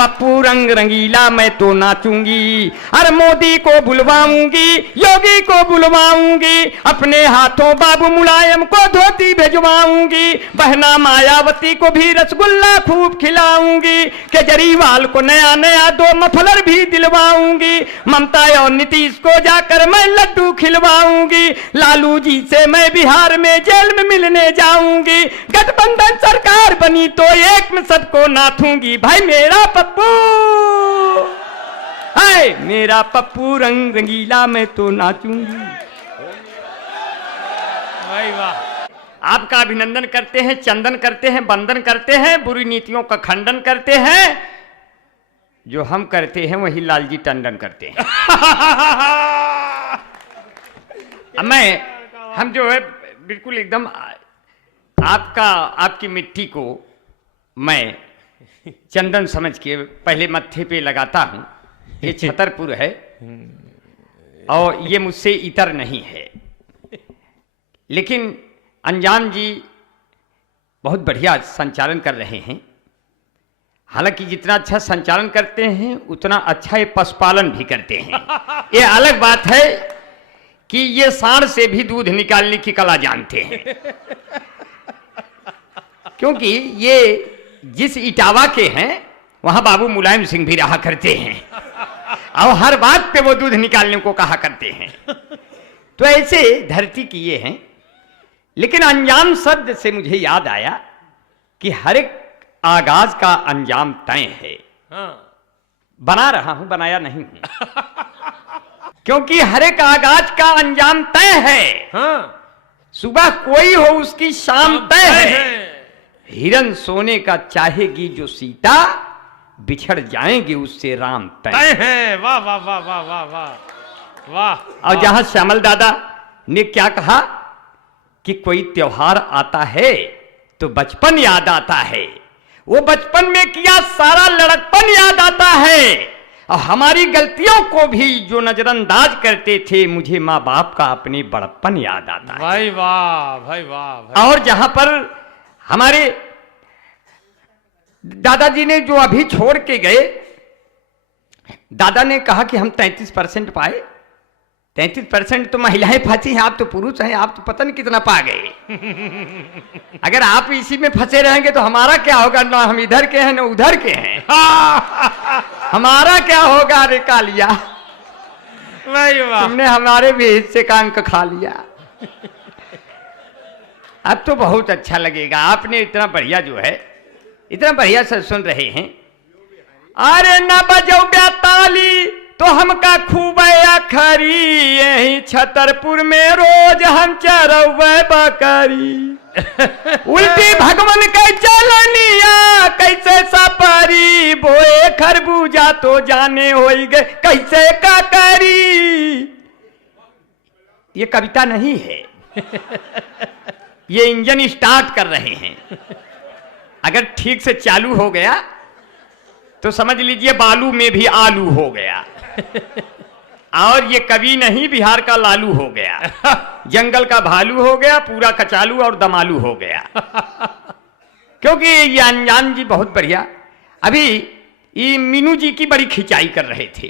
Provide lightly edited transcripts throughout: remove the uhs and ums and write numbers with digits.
पप्पू रंग रंगीला मैं तो नाचूंगी, अरे मोदी को बुलवाऊंगी, योगी को बुलवाऊंगी, अपने हाथों बाबू मुलायम को धोती भिजवाऊंगी, बहना मायावती को भी रसगुल्ला खूब खिलाऊंगी, केजरीवाल को नया नया 2 मफलर भी दिलवाऊंगी, ममता और नीतीश को जाकर मैं लड्डू खिलवाऊंगी, लालू जी से मैं बिहार में जेल में मिलने जाऊंगी, गठबंधन सरकार बनी तो एक में सबको नाथूंगी। भाई मेरा पप्पू, हाय मेरा पप्पू रंग रंगीला मैं तो नाचूंगी। भाई वाह, आपका अभिनंदन करते हैं, चंदन करते हैं, वंदन करते हैं, बुरी नीतियों का खंडन करते हैं। जो हम करते हैं वही लालजी टंडन करते हैं। हम जो है बिल्कुल एकदम आपकी मिट्टी को मैं चंदन समझ के पहले मत्थे पे लगाता हूं। ये छतरपुर है और ये मुझसे इतर नहीं है, लेकिन अंजान जी बहुत बढ़िया संचालन कर रहे हैं। हालांकि जितना अच्छा संचालन करते हैं उतना अच्छा ये पशुपालन भी करते हैं। ये अलग बात है कि ये सांड से भी दूध निकालने की कला जानते हैं, क्योंकि ये जिस इटावा के हैं वहां बाबू मुलायम सिंह भी रहा करते हैं और हर बात पे वो दूध निकालने को कहा करते हैं। तो ऐसे धरती की ये हैं। लेकिन अंजाम शब्द से मुझे याद आया कि हर एक आगाज का अंजाम तय है। हाँ। बना रहा हूं, बनाया नहीं हूं। क्योंकि हर एक आगाज का अंजाम तय है। हाँ। सुबह कोई हो उसकी शाम तय है। हिरन सोने का चाहेगी जो सीता, बिछड़ जाएंगे उससे राम तय है। वाह वाह वाह वाह वाह वाह वाह। और जहां श्यामल दादा ने क्या कहा कि कोई त्योहार आता है तो बचपन याद आता है, वो बचपन में किया सारा लड़कपन याद आता है, और हमारी गलतियों को भी जो नजरअंदाज करते थे, मुझे माँ बाप का अपने बड़प्पन याद आता है। भाई वाह, भाई वाह। और जहां पर हमारे दादाजी ने जो अभी छोड़ के गए, दादा ने कहा कि हम 33% पाए। 33% तो महिलाएं फंसी हैं, आप तो पुरुष हैं, आप तो पता नहीं कितना पा गए। अगर आप इसी में फंसे रहेंगे तो हमारा क्या होगा? ना हम इधर के हैं ना उधर के हैं। हमारा क्या होगा? रे कालिया, तुमने हमारे भी हिस्से का अंक खा लिया। अब तो बहुत अच्छा लगेगा। आपने इतना बढ़िया जो है, इतना बढ़िया से सुन रहे हैं। अरे न बजो ताली तो हमका खूब खरी, यही छतरपुर में रोज हम चरवे बकरी। उल्टी भगवान के चलनिया कैसे सपरी, बोए खरबूजा तो जाने होई गए कैसे का करी। ये कविता नहीं है, ये इंजन स्टार्ट कर रहे हैं। अगर ठीक से चालू हो गया तो समझ लीजिए बालू में भी आलू हो गया। और ये कवि नहीं, बिहार का लालू हो गया, जंगल का भालू हो गया, पूरा कचालू और दमालू हो गया। क्योंकि ये अंजान जी बहुत बढ़िया। अभी ये मीनू जी की बड़ी खिंचाई कर रहे थे,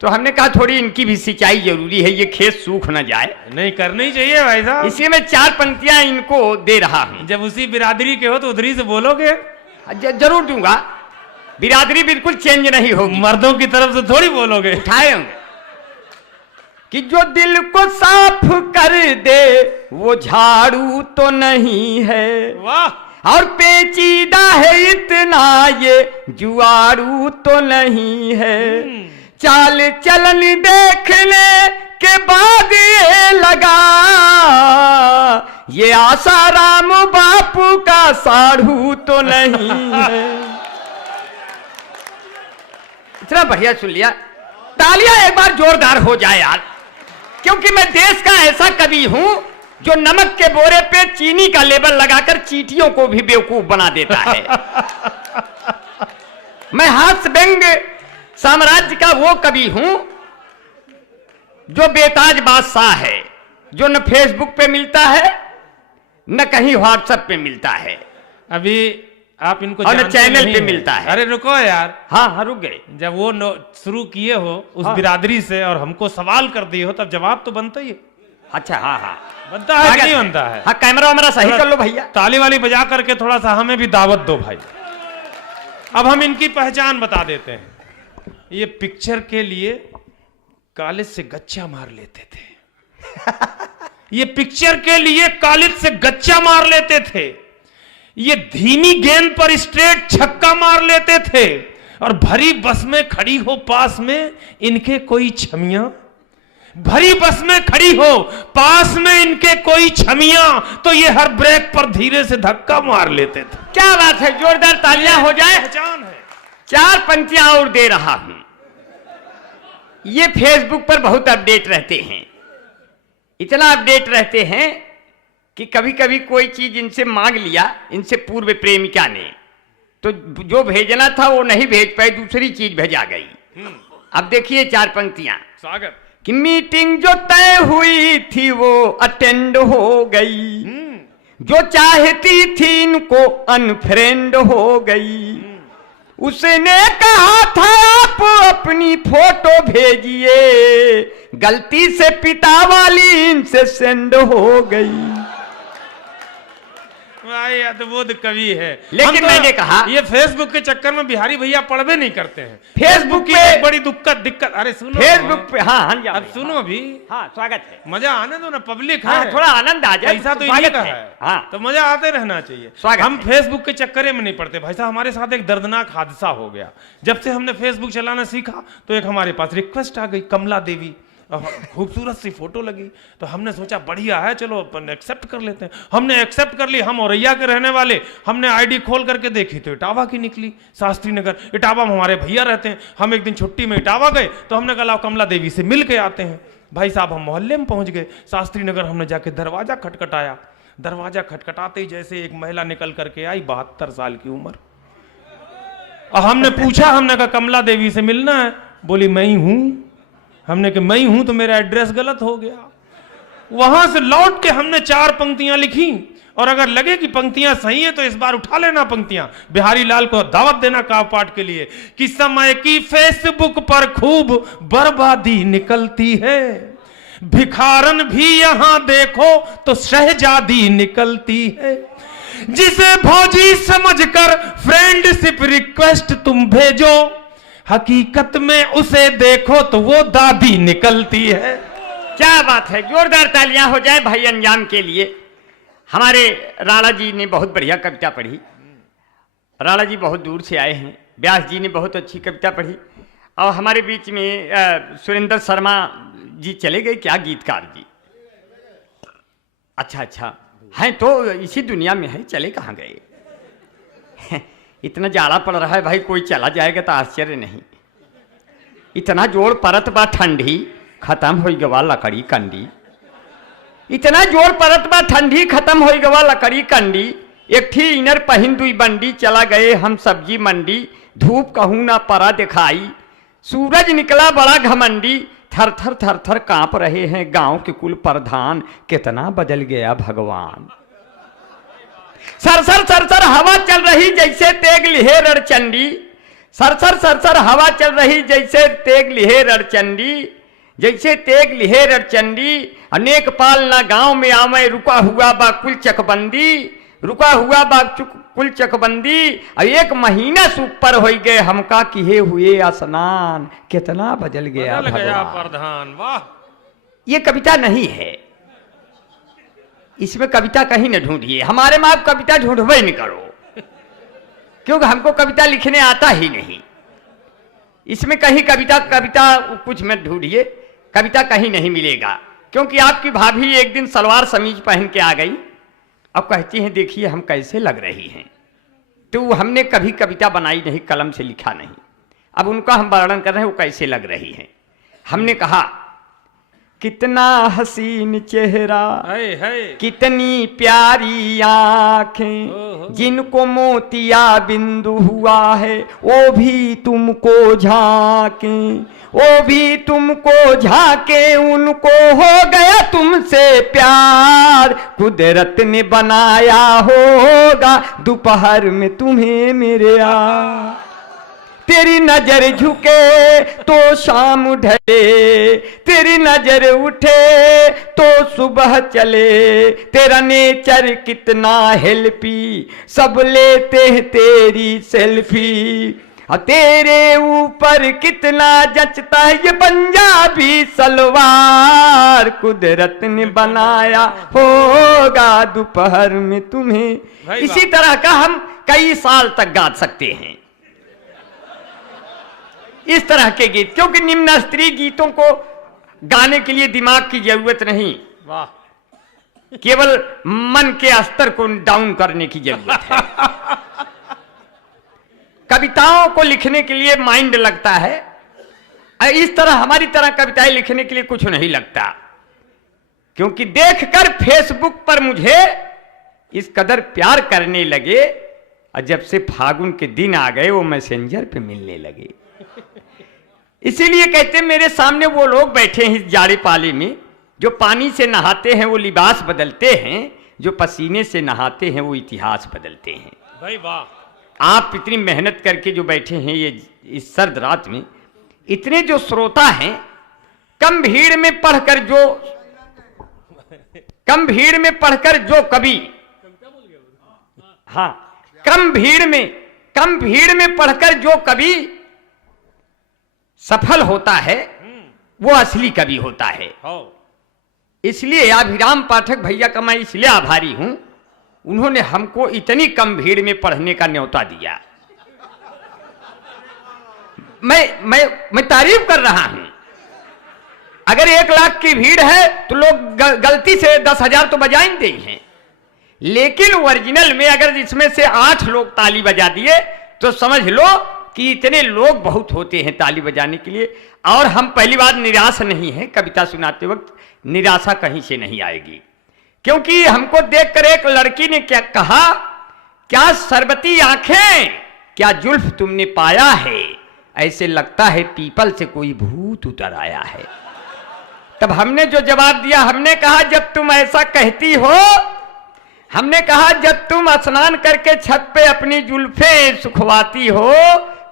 तो हमने कहा थोड़ी इनकी भी सिंचाई जरूरी है, ये खेत सूख ना जाए। नहीं, करनी चाहिए भाई साहब। इसलिए मैं 4 पंक्तियां इनको दे रहा हूं। जब उसी बिरादरी के हो तो उधरी से बोलोगे। जरूर दूंगा, बिरादरी बिल्कुल चेंज नहीं होगी। मर्दों की तरफ से थोड़ी बोलोगे। उठाएंगे कि जो दिल को साफ कर दे वो झाड़ू तो नहीं है, वाह। और पेचीदा है इतना ये जुआड़ू तो नहीं है। चाल चलन देखने के बाद ये लगा, ये आसाराम बापू का साढ़ू तो नहीं है। इतना बढ़िया सुन लिया, तालियां एक बार जोरदार हो जाए यार, क्योंकि मैं देश का ऐसा कवि हूं जो नमक के बोरे पे चीनी का लेबल लगाकर चींटियों को भी बेवकूफ बना देता है। मैं हास्य व्यंग साम्राज्य का वो कवि हूं जो बेताज बादशाह है, जो न फेसबुक पे मिलता है न कहीं व्हाट्सएप पे मिलता है। आप इनको और न जानते चैनल नहीं पे हैं। मिलता है। अरे रुको यार, हाँ हाँ रुक गए। जब वो शुरू किए हो उस हाँ। बिरादरी से और हमको सवाल कर दिए हो, तब जवाब तो बनता ही है। अच्छा हाँ हाँ बनता है कि नहीं बनता है? हाँ कैमरा वैमरा सही कर लो भैया। ताली वाली बजा करके थोड़ा सा हमें भी दावत दो भाई। अब हम इनकी पहचान बता देते हैं। ये पिक्चर के लिए कॉलेज से गच्चा मार लेते थे। ये पिक्चर के लिए कॉलेज से गच्चा मार लेते थे। ये धीमी गेंद पर स्ट्रेट छक्का मार लेते थे। और भरी बस में खड़ी हो पास में इनके कोई छमिया, भरी बस में खड़ी हो पास में इनके कोई छमिया, तो ये हर ब्रेक पर धीरे से धक्का मार लेते थे। क्या बात है, जोरदार तालियां हो जाए। पहचान है। 4 पंक्तियां और दे रहा हूं। ये फेसबुक पर बहुत अपडेट रहते हैं, इतना अपडेट रहते हैं कि कभी कभी कोई चीज इनसे मांग लिया, इनसे पूर्व प्रेमिका ने, तो जो भेजना था वो नहीं भेज पाए, दूसरी चीज भेजा गई। अब देखिए 4 पंक्तियां। स्वागत। कि मीटिंग जो तय हुई थी वो अटेंड हो गई, जो चाहती थी इनको अनफ्रेंड हो गई। उसने कहा था आप अपनी फोटो भेजिए, गलती से पिता वाली इनसे सेंड हो गई। भाई अद्भुत कवि है। लेकिन हम तो मैंने कहा ये फेसबुक के चक्कर में बिहारी भैया पढ़वे नहीं करते हैं। फेसबुक की पे एक बड़ी दिक्कत। अरे सुनो, फेसबुक पे हाँ हाँ अब सुनो भी। हाँ स्वागत है। मजा आने दो ना, पब्लिक हाँ है, थोड़ा आनंद आ जाए। ऐसा तो स्वागत इन्हीं का है। हाँ तो मजा आते रहना चाहिए। स्वागत हम है। फेसबुक के चक्कर में नहीं पड़ते भाई साहब। हमारे साथ एक दर्दनाक हादसा हो गया। जब से हमने फेसबुक चलाना सीखा तो एक हमारे पास रिक्वेस्ट आ गई, कमला देवी, खूबसूरत सी फोटो लगी। तो हमने सोचा बढ़िया है, चलो अपन एक्सेप्ट कर लेते हैं। हमने एक्सेप्ट कर ली। हम औरैया के रहने वाले, हमने आईडी खोल करके देखी तो इटावा की निकली, शास्त्री नगर। इटावा में हमारे भैया रहते हैं। हम एक दिन छुट्टी में इटावा गए तो हमने कहा कमला देवी से मिल के आते हैं। भाई साहब हम मोहल्ले में पहुंच गए, शास्त्री नगर। हमने जाके दरवाजा खटखटाया। दरवाजा खटखटाते ही जैसे एक महिला निकल करके आई, 72 साल की उम्र। और हमने पूछा, हमने कहा कमला देवी से मिलना है? बोली मैं ही हूं। हमने कहा मैं ही हूं तो मेरा एड्रेस गलत हो गया। वहां से लौट के हमने 4 पंक्तियां लिखी, और अगर लगे कि पंक्तियां सही है तो इस बार उठा लेना पंक्तियां। बिहारी लाल को दावत देना काव्य पाठ के लिए कि समय की फेसबुक पर खूब बर्बादी निकलती है, भिखारन भी यहां देखो तो शहजादी निकलती है। जिसे भौजी समझकर फ्रेंडशिप रिक्वेस्ट तुम भेजो, हकीकत में उसे देखो तो वो दादी निकलती है। क्या बात है, जोरदार तालियां हो जाए भाई अंजाम के लिए। हमारे राणा जी ने बहुत बढ़िया कविता पढ़ी। राणा जी बहुत दूर से आए हैं। व्यास जी ने बहुत अच्छी कविता पढ़ी। और हमारे बीच में सुरेंद्र शर्मा जी चले गए क्या, गीतकार जी? अच्छा अच्छा हैं तो इसी दुनिया में है, चले कहाँ गए? इतना जाड़ा पड़ रहा है भाई, कोई चला जाएगा तो आश्चर्य नहीं। इतना जोर परत बा ठंडी, खत्म हो गवा लकड़ी कंडी। इतना जोर परत बा ठंडी, खत्म हो गवा लकड़ी कंडी। एक थी इनर पहिन दुई बंडी, चला गए हम सब्जी मंडी। धूप कहूं ना परा दिखाई, सूरज निकला बड़ा घमंडी। थर थर थर थर कांप रहे हैं गांव के कुल प्रधान, कितना बदल गया भगवान। सरसर सरसर हवा चल रही जैसे तेग लिहे रणचंडी। सरसर सरसर हवा चल रही जैसे तेग लिहे रणचंडी, जैसे तेग लिहे रणचंडी। अनेक पाल ना गांव में आवे, रुका हुआ बा कुल चकबंदी, रुका हुआ बा कुल चकबंदी। और 1 महीना से ऊपर हो गए हमका किए हुए स्नान, कितना बदल गया प्रधान। वाह, ये कविता नहीं है, इसमें कविता कहीं न ढूंढिए। हमारे में आप कविता ढूंढवे नहीं करो, क्योंकि हमको कविता लिखने आता ही नहीं। इसमें कहीं कविता कुछ मत ढूंढिए, कविता कहीं नहीं मिलेगा। क्योंकि आपकी भाभी एक दिन सलवार समीज पहन के आ गई, अब कहती हैं देखिए हम कैसे लग रही हैं। तो हमने कभी कविता बनाई नहीं, कलम से लिखा नहीं। अब उनका हम वर्णन कर रहे हैं वो कैसे लग रही हैं। हमने कहा कितना हसीन चेहरा, है कितनी प्यारी आंखें, ओहो। जिनको मोतिया बिंदु हुआ है वो भी तुमको झांके, वो भी तुमको झांके, उनको हो गया तुमसे प्यार, कुदरत ने बनाया होगा दोपहर में तुम्हें मेरे यार। तेरी नजर झुके तो शाम ढले, तेरी नजर उठे तो सुबह चले, तेरा नेचर कितना हेल्पी, सब लेते हैं तेरी सेल्फी, और तेरे ऊपर कितना जचता है ये पंजाबी सलवार, कुदरत ने बनाया होगा दोपहर में तुम्हें। इसी तरह का हम कई साल तक गा सकते हैं इस तरह के गीत, क्योंकि निम्न स्तरीय गीतों को गाने के लिए दिमाग की जरूरत नहीं, वाह, केवल मन के स्तर को डाउन करने की जरूरत है। कविताओं को लिखने के लिए माइंड लगता है, इस तरह हमारी तरह कविताएं लिखने के लिए कुछ नहीं लगता, क्योंकि देखकर फेसबुक पर मुझे इस कदर प्यार करने लगे, और जब से फागुन के दिन आ गए वो मैसेंजर पे मिलने लगे। इसीलिए कहते मेरे सामने वो लोग बैठे हैं इस जाड़े पाले में, जो पानी से नहाते हैं वो लिबास बदलते हैं, जो पसीने से नहाते हैं वो इतिहास बदलते हैं। भाई वाह, आप इतनी मेहनत करके जो बैठे हैं ये इस सर्द रात में, इतने जो श्रोता हैं, कम भीड़ में पढ़कर जो कवि, हाँ, कम भीड़ में पढ़कर जो कवि सफल होता है वो असली कवि होता है। इसलिए अभिराम पाठक भैया का मैं इसलिए आभारी हूं, उन्होंने हमको इतनी कम भीड़ में पढ़ने का न्योता दिया। मैं तारीफ कर रहा हूं। अगर 1 लाख की भीड़ है तो लोग गलती से 10,000 तो बजा ही दें हैं, लेकिन ओरिजिनल में अगर इसमें से 8 लोग ताली बजा दिए तो समझ लो कि इतने लोग बहुत होते हैं ताली बजाने के लिए। और हम पहली बार निराश नहीं है, कविता सुनाते वक्त निराशा कहीं से नहीं आएगी, क्योंकि हमको देखकर एक लड़की ने क्या कहा, क्या शरबती आंखें, क्या जुल्फ तुमने पाया है, ऐसे लगता है पीपल से कोई भूत उतर आया है। तब हमने जो जवाब दिया, हमने कहा जब तुम ऐसा कहती हो, हमने कहा जब तुम स्नान करके छत पे अपनी जुल्फें सुखवाती हो,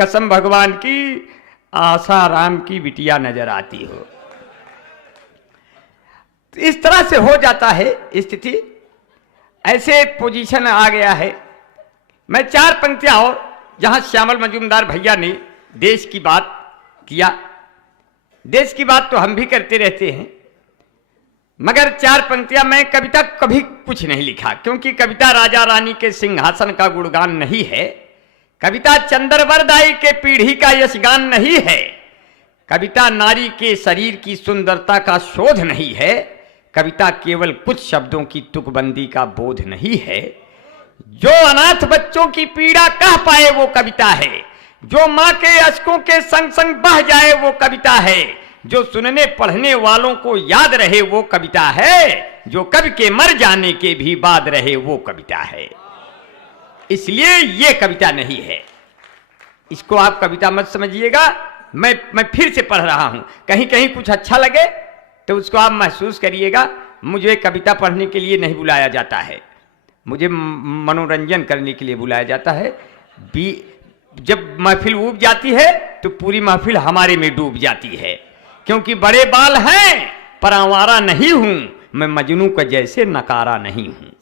कसम भगवान की आसाराम की बिटिया नजर आती हो। तो इस तरह से हो जाता है स्थिति, ऐसे पोजीशन आ गया है। मैं 4 पंक्तियां और, जहां श्यामल मजूमदार भैया ने देश की बात किया, देश की बात तो हम भी करते रहते हैं, मगर 4 पंक्तियां, मैं कविता कभी कुछ नहीं लिखा, क्योंकि कविता राजा रानी के सिंहासन का गुणगान नहीं है, कविता चंद्रवरदाई के पीढ़ी का यशगान नहीं है, कविता नारी के शरीर की सुंदरता का शोध नहीं है, कविता केवल कुछ शब्दों की तुकबंदी का बोध नहीं है। जो अनाथ बच्चों की पीड़ा कह पाए वो कविता है, जो माँ के अश्कों के संग संग बह जाए वो कविता है, जो सुनने पढ़ने वालों को याद रहे वो कविता है, जो कवि के मर जाने के भी बाद रहे वो कविता है। इसलिए ये कविता नहीं है, इसको आप कविता मत समझिएगा। मैं फिर से पढ़ रहा हूं, कहीं कहीं कुछ अच्छा लगे तो उसको आप महसूस करिएगा। मुझे कविता पढ़ने के लिए नहीं बुलाया जाता है, मुझे मनोरंजन करने के लिए बुलाया जाता है। जब महफिल उब जाती है तो पूरी महफिल हमारे में डूब जाती है, क्योंकि बड़े बाल हैं पर आवारा नहीं हूं, मैं मजनू का जैसे नकारा नहीं हूं।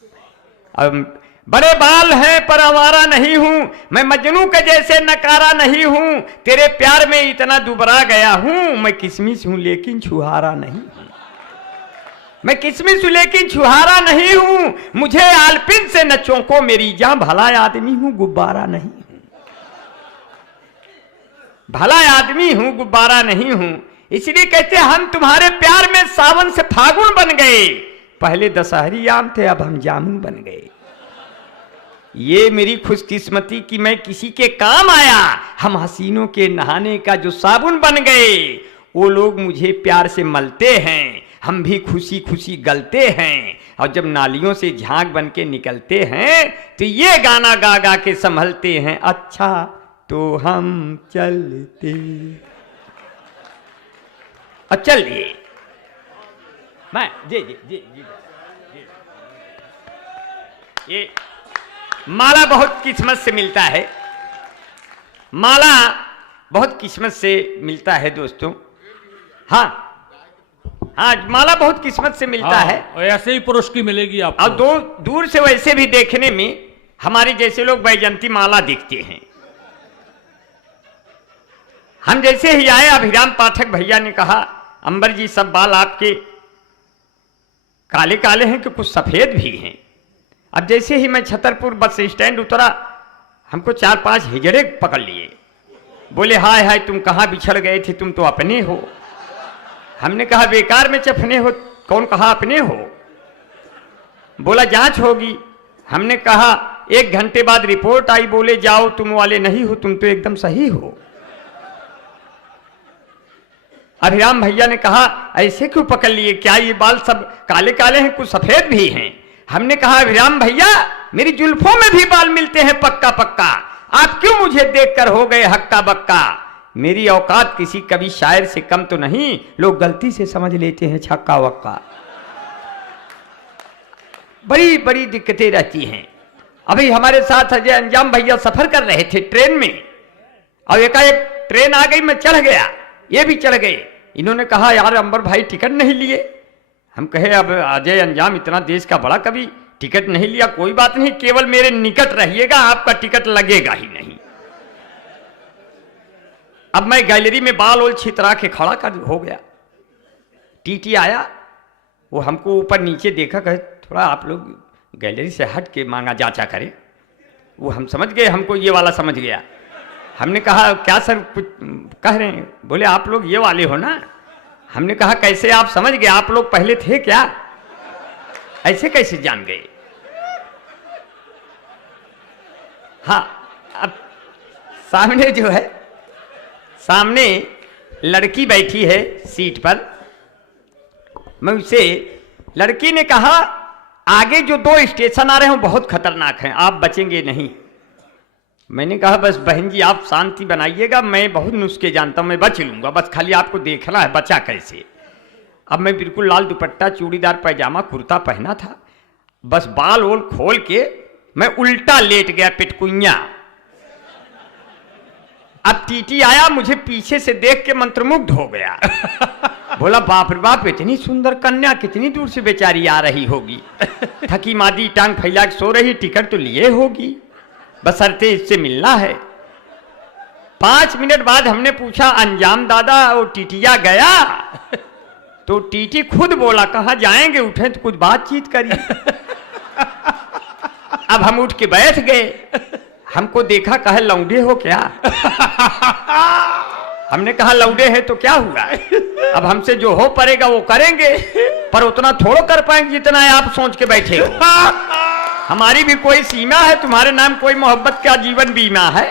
अब बड़े बाल हैं पर आवारा नहीं हूं, मैं मजनू के जैसे नकारा नहीं हूं, तेरे प्यार में इतना दुबरा गया हूं, मैं किसमिस हूं लेकिन छुहारा नहीं हूं, मैं किसमिस हूं लेकिन छुहारा नहीं हूं, मुझे आलपिन से न चौंको मेरी जान, भला आदमी हूं गुब्बारा नहीं हूं, भला आदमी हूं गुब्बारा नहीं हूं। इसलिए कहते हम तुम्हारे प्यार में सावन से फागुन बन गए, पहले दशहरी आम थे अब हम जामुन बन गए। ये मेरी खुशकिस्मती कि मैं किसी के काम आया, हम हसीनों के नहाने का जो साबुन बन गए, वो लोग मुझे प्यार से मलते हैं, हम भी खुशी खुशी गलते हैं, और जब नालियों से झाग बन के निकलते हैं तो ये गाना गा गा के संभलते हैं, अच्छा तो हम चलते। और चलिए मैं जी जी जी जी, जी। ये माला बहुत किस्मत से मिलता है, माला बहुत किस्मत से मिलता है दोस्तों। हाँ हाँ, माला बहुत किस्मत से मिलता है, और ऐसे ही पुरुष की मिलेगी आपको। और दूर से वैसे भी देखने में हमारे जैसे लोग बैजंती माला दिखते हैं। हम जैसे ही आए, अभिराम पाठक भैया ने कहा, अंबर जी सब बाल आपके काले काले हैं कि कुछ सफेद भी हैं। अब जैसे ही मैं छतरपुर बस स्टैंड उतरा, हमको 4-5 हिजड़े पकड़ लिए, बोले हाय हाय तुम कहाँ बिछड़ गए थे, तुम तो अपने हो। हमने कहा बेकार में चफने हो, कौन कहा अपने हो। बोला जांच होगी। हमने कहा 1 घंटे बाद रिपोर्ट आई, बोले जाओ तुम वाले नहीं हो, तुम तो एकदम सही हो। अभिराम भैया ने कहा ऐसे क्यों पकड़ लिए, क्या ये बाल सब काले काले हैं, कुछ सफेद भी हैं। हमने कहा अभिराम भैया मेरी जुल्फों में भी बाल मिलते हैं पक्का पक्का, आप क्यों मुझे देखकर हो गए हक्का बक्का। मेरी औकात किसी कवि शायर से कम तो नहीं, लोग गलती से समझ लेते हैं छक्का वक्का। बड़ी बड़ी दिक्कतें रहती हैं। अभी हमारे साथ अजय अंजाम भैया सफर कर रहे थे ट्रेन में, और एकाएक ट्रेन आ गई, मैं चढ़ गया, ये भी चढ़ गए। इन्होंने कहा यार अंबर भाई टिकट नहीं लिए। हम कहे अब अजय अंजाम इतना देश का बड़ा कवि, टिकट नहीं लिया, कोई बात नहीं, केवल मेरे निकट रहिएगा, आपका टिकट लगेगा ही नहीं। अब मैं गैलरी में बाल ओल छितरा के खड़ा कर हो गया। टीटी आया, वो हमको ऊपर नीचे देखा, कहे थोड़ा आप लोग गैलरी से हट के मांगा जांचा करें। वो हम समझ गए, हमको ये वाला समझ गया। हमने कहा क्या सर कुछ कह रहे हैं, बोले आप लोग ये वाले हो ना। हमने कहा कैसे आप समझ गए, आप लोग पहले थे क्या, ऐसे कैसे जान गए। हाँ, अब सामने जो है, सामने लड़की बैठी है सीट पर। मैं उसे, लड़की ने कहा आगे जो 2 स्टेशन आ रहे हैं बहुत खतरनाक हैं, आप बचेंगे नहीं। मैंने कहा बस बहन जी आप शांति बनाइएगा, मैं बहुत नुस्खे जानता हूं, मैं बच लूंगा, बस खाली आपको देखना है बचा कैसे। अब मैं बिल्कुल लाल दुपट्टा, चूड़ीदार पैजामा, कुर्ता पहना था, बस बाल ओल खोल के मैं उल्टा लेट गया पिटकुइया। अब टीटी आया, मुझे पीछे से देख के मंत्रमुग्ध हो गया। बोला बाप रे बाप, इतनी सुंदर कन्या कितनी दूर से बेचारी आ रही होगी, थकी मादी टांग फैला के सो रही, टिकट तो लिए होगी, बशर्ते इससे मिलना है। 5 मिनट बाद हमने पूछा अंजाम दादा वो टीटिया गया, तो टीटी खुद बोला कहाँ जाएंगे, उठे तो कुछ बातचीत करिए। अब हम उठ के बैठ गए, हमको देखा, कहे लौंडे हो क्या। हमने कहा लौंडे है तो क्या हुआ, अब हमसे जो हो पड़ेगा वो करेंगे, पर उतना थोड़ा कर पाएंगे जितना आप सोच के बैठे हो। हमारी भी कोई सीमा है, तुम्हारे नाम कोई मोहब्बत का जीवन बीमा है।